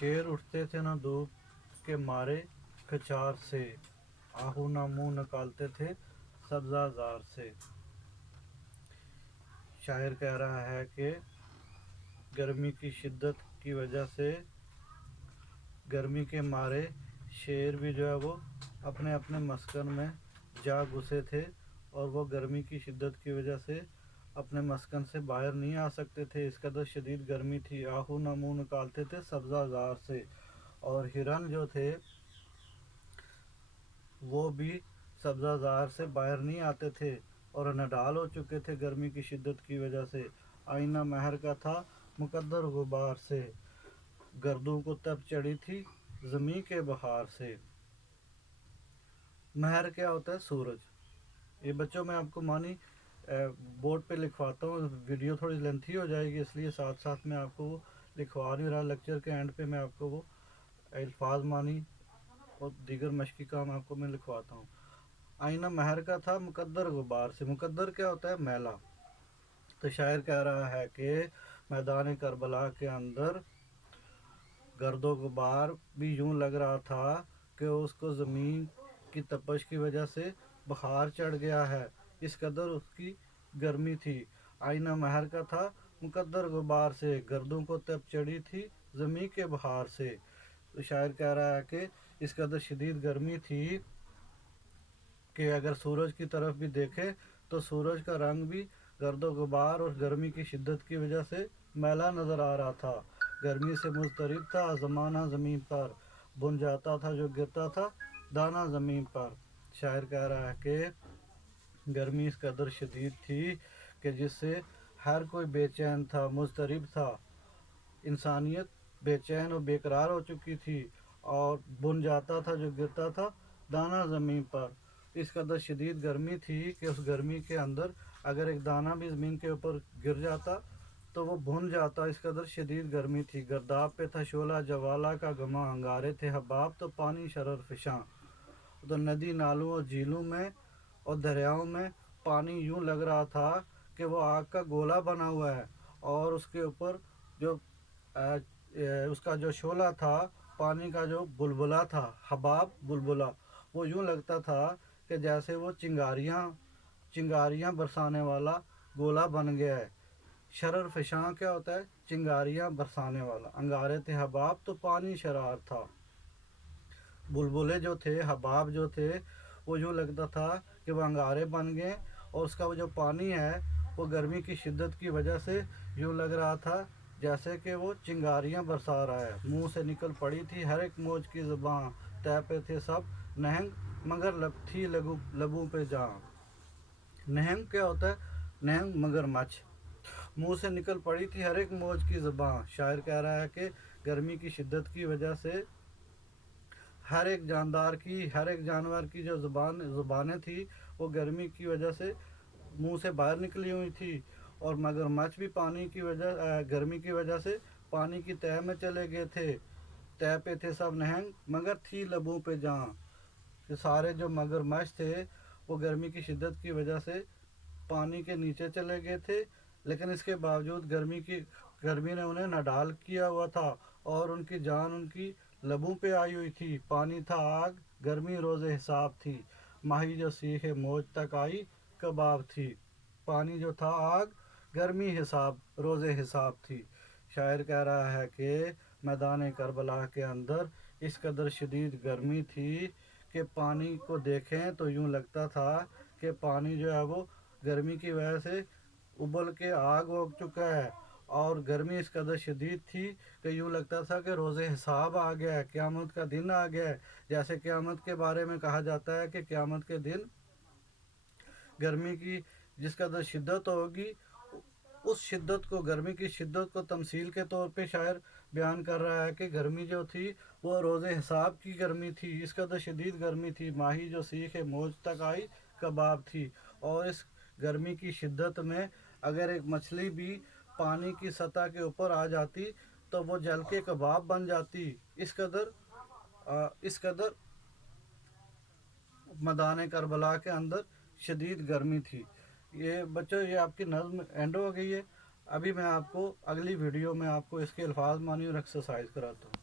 शेर उठते थे न धूप के मारे कचार से, आहू ना मुंह निकालते थे सब्ज़ाज़ार से। शायर कह रहा है कि गर्मी की शिद्दत की वजह से, गर्मी के मारे शेर भी जो है वो अपने अपने मस्कन में जा घुसे थे, और वो गर्मी की शिद्दत की वजह से अपने मस्कन से बाहर नहीं आ सकते थे। इस कदर शदीद गर्मी थी। आहू ना मुंह निकालते थे सब्ज़ाज़ार से, और हिरन जो थे वो भी सब्ज़ाज़ार से बाहर नहीं आते थे और नडाल हो चुके थे गर्मी की शिद्दत की वजह से। आईना महर का था मुकद्दर गुबार से, गर्दों को तप चढ़ी थी ज़मीं के बहार से। महर क्या होता है? सूरज। ये बच्चों मैं आपको मानी बोर्ड पे लिखवाता हूँ, वीडियो थोड़ी लेंथी हो जाएगी इसलिए साथ साथ में आपको वो लिखवा नहीं रहा। लेक्चर के एंड पे मैं आपको वो अल्फाज मानी और दीगर मशकी काम आपको मैं लिखवाता हूँ। आईना महर का था मुकद्दर गुबार से। मुकद्दर क्या होता है? मैला। तो शायर कह रहा है कि मैदान करबला के अंदर गर्दो गुबार भी यूं लग रहा था कि उसको ज़मीन की तपश की वजह से बुखार चढ़ गया है, इस कदर उसकी गर्मी थी। आईना महर का था मुकद्दर गुबार से, गर्दों को तप चढ़ी थी ज़मीन के बहार से। तो शायर कह रहा है कि इस कदर शदीद गर्मी थी कि अगर सूरज की तरफ भी देखे तो सूरज का रंग भी गर्दो गुबार और गर्मी की शिद्दत की वजह से मैला नज़र आ रहा था। गर्मी से मुज़तरिब था ज़माना ज़मीन पर, बुन जाता था जो गिरता था दाना ज़मीन पर। शायर कह रहा है कि गर्मी इस कदर शदीद थी कि जिससे हर कोई बेचैन था, मुज़तरिब था। इंसानियत बेचैन और बेकरार हो चुकी थी, और बुन जाता था जो गिरता था दाना ज़मीन पर। इस कदर शदीद गर्मी थी कि उस गर्मी के अंदर अगर एक दाना भी ज़मीन के ऊपर गिर जाता तो वो भुन जाता। इस कदर शदीद गर्मी थी। गर्दाब पे था शोला जवाला का गमा, अंगारे थे हबाब तो पानी शरर फिशां। तो नदी नालों और झीलों में और दरियाओं में पानी यूं लग रहा था कि वो आग का गोला बना हुआ है, और उसके ऊपर जो उसका जो शोला था, पानी का जो बुलबुला था, हबाब बुलबुला, वो यूं लगता था कि जैसे वो चिंगारियाँ बरसाने वाला गोला बन गया है। शरर फिशां क्या होता है? चिंगारियाँ बरसाने वाला। अंगारे थे हबाब तो पानी शरार था। बुलबुले जो थे, हबाब जो थे, वो यूँ लगता था कि वो अंगारे बन गए, और उसका वो जो पानी है वो गर्मी की शिद्दत की वजह से यूँ लग रहा था जैसे कि वो चिंगारियाँ बरसा रहा है। मुंह से निकल पड़ी थी हर एक मौज की ज़ुबान, तय पे थे सब नहंग मगर लब थी लबों पे जान। नहंग क्या होता है? नहंग मगरमच्छ। मुंह से निकल पड़ी थी हर एक मौज की ज़ुबान। शायर कह रहा है कि गर्मी की शिद्दत की वजह से हर एक जानदार की, हर एक जानवर की जो ज़ुबानें थी वो गर्मी की वजह से मुंह से बाहर निकली हुई थी, और मगरमच्छ भी पानी की वजह गर्मी की वजह से पानी की तह में चले गए थे। तह पे थे सब नहंग मगर थी लबों पे जान। कि सारे जो मगरमच्छ थे वो गर्मी की शिद्दत की वजह से पानी के नीचे चले गए थे, लेकिन इसके बावजूद गर्मी ने उन्हें नडाल किया हुआ था, और उनकी जान उनकी लबों पे आई हुई थी। पानी था आग, गर्मी रोज़े हिसाब थी, माही जो सीखे मौज तक आई कबाब थी। पानी जो था आग, गर्मी हिसाब रोज़े हिसाब थी। शायर कह रहा है कि मैदान करबला के अंदर इस कदर शदीद गर्मी थी कि पानी को देखें तो यूँ लगता था कि पानी जो है वो गर्मी की वजह से उबल के आग हो चुका है, और गर्मी इस कदर शदीद थी कि यूँ लगता था कि रोज़े हिसाब आ गया है, क़यामत का दिन आ गया है। जैसे क़यामत के बारे में कहा जाता है कि क़यामत के दिन गर्मी की जिस कदर शिद्दत होगी, उस शिद्दत को, गर्मी की शिद्दत को तमसील के तौर पे शायर बयान कर रहा है कि गर्मी जो थी वो रोज़े हिसाब की गर्मी थी। इस कदर शदीद गर्मी थी, माही जो सीखे मौज तक आई कबाब थी। और इस गर्मी की शिद्दत में अगर एक मछली भी पानी की सतह के ऊपर आ जाती तो वो जल के कबाब बन जाती। इस कदर मैदान करबला के अंदर शदीद गर्मी थी। ये बच्चों, ये आपकी नज़्म एंड हो गई है। अभी मैं आपको अगली वीडियो में आपको इसके अल्फाज मानी और एक्सरसाइज कराता हूँ।